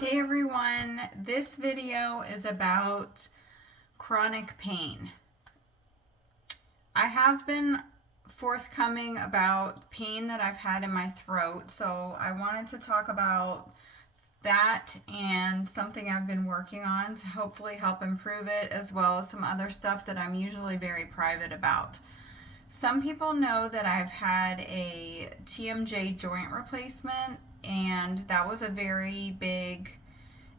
Hey everyone, this video is about chronic pain. I have been forthcoming about pain that I've had in my throat, so I wanted to talk about that and something I've been working on to hopefully help improve it, as well as some other stuff that I'm usually very private about. Some people know that I've had a TMJ joint replacement, and that was a very big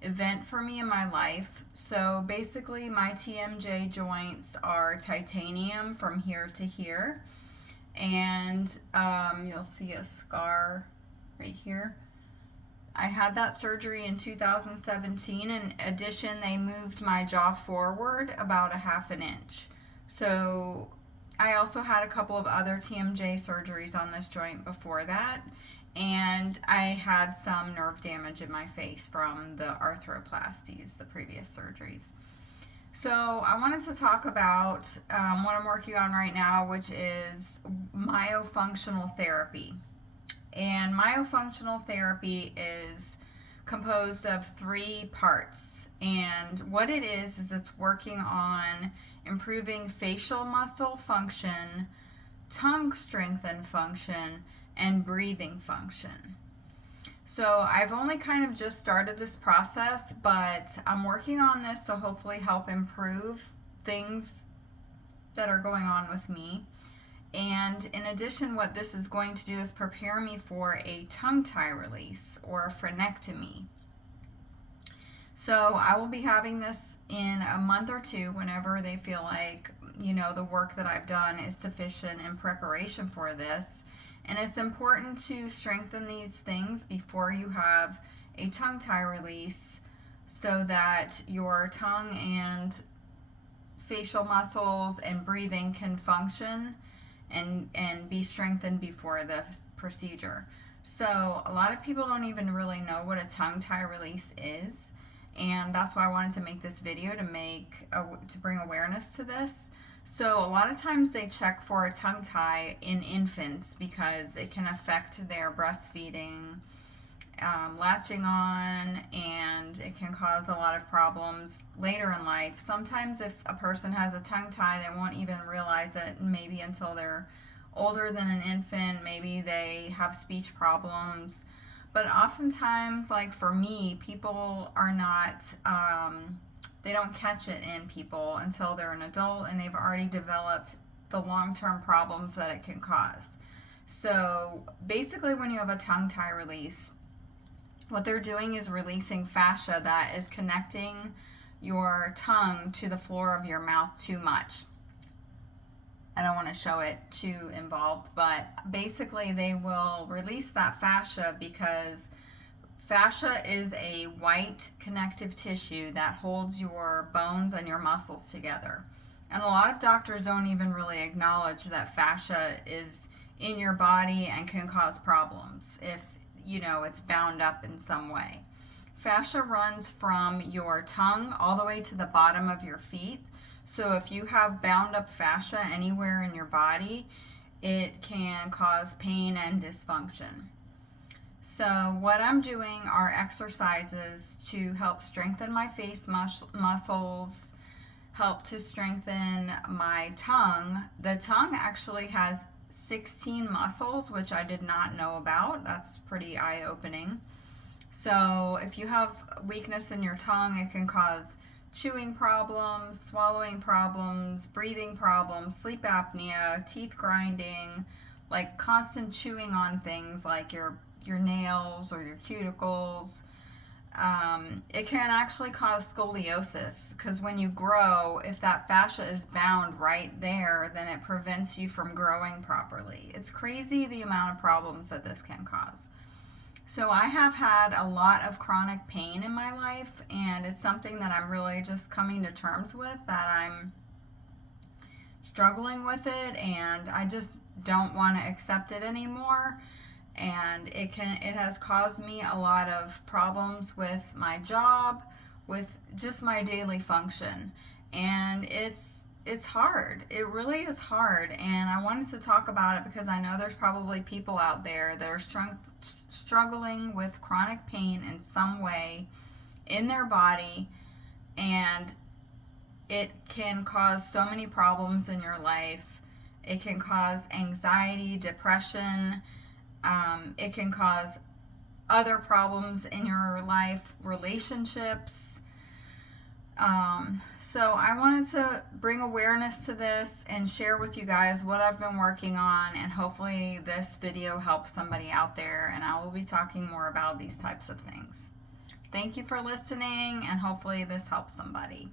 event for me in my life. So basically, my TMJ joints are titanium from here to here, and you'll see a scar right here. I had that surgery in 2017. In addition, they moved my jaw forward about a half an inch. So I also had a couple of other TMJ surgeries on this joint before that, and I had some nerve damage in my face from the arthroplasties, the previous surgeries. So I wanted to talk about what I'm working on right now, which is myofunctional therapy. And myofunctional therapy is composed of 3 parts. And what it is it's working on improving facial muscle function, tongue strength and function, and breathing function. So I've only kind of just started this process, but I'm working on this to hopefully help improve things that are going on with me. And in addition, what this is going to do is prepare me for a tongue tie release or a frenectomy. So I will be having this in a month or two whenever they feel like, the work that I've done is sufficient in preparation for this. And it's important to strengthen these things before you have a tongue tie release so that your tongue and facial muscles and breathing can function and be strengthened before the procedure. So a lot of people don't even really know what a tongue tie release is, and that's why I wanted to make this video to bring awareness to this. So a lot of times they check for a tongue tie in infants because it can affect their breastfeeding, latching on, and it can cause a lot of problems later in life. Sometimes if a person has a tongue tie, they won't even realize it maybe until they're older than an infant. Maybe they have speech problems. But oftentimes, like for me, people are not, they don't catch it in people until they're an adult and they've already developed the long-term problems that it can cause. So basically, when you have a tongue tie release, what they're doing is releasing fascia that is connecting your tongue to the floor of your mouth too much. I don't want to show it too involved, but basically they will release that fascia because fascia is a white connective tissue that holds your bones and your muscles together. And a lot of doctors don't even really acknowledge that fascia is in your body and can cause problems if it's bound up in some way. Fascia runs from your tongue all the way to the bottom of your feet. So if you have bound up fascia anywhere in your body, it can cause pain and dysfunction. So what I'm doing are exercises to help strengthen my face muscles, help to strengthen my tongue. The tongue actually has 16 muscles, which I did not know about. That's pretty eye-opening. So if you have weakness in your tongue, it can cause chewing problems, swallowing problems, breathing problems, sleep apnea, teeth grinding, like constant chewing on things like your nails or your cuticles. It can actually cause scoliosis because when you grow, if that fascia is bound right there, then it prevents you from growing properly. It's crazy the amount of problems that this can cause. So I have had a lot of chronic pain in my life, and it's something that I'm really just coming to terms with, that I'm struggling with it and I just don't want to accept it anymore. And it has caused me a lot of problems with my job, with just my daily function. And it's it's hard. It really is hard. And I wanted to talk about it because I know there's probably people out there that are struggling with chronic pain in some way in their body, and it can cause so many problems in your life. It can cause anxiety, depression. It can cause other problems in your life, relationships. So I wanted to bring awareness to this and share with you guys what I've been working on, and hopefully this video helps somebody out there, and I will be talking more about these types of things. Thank you for listening, and hopefully this helps somebody.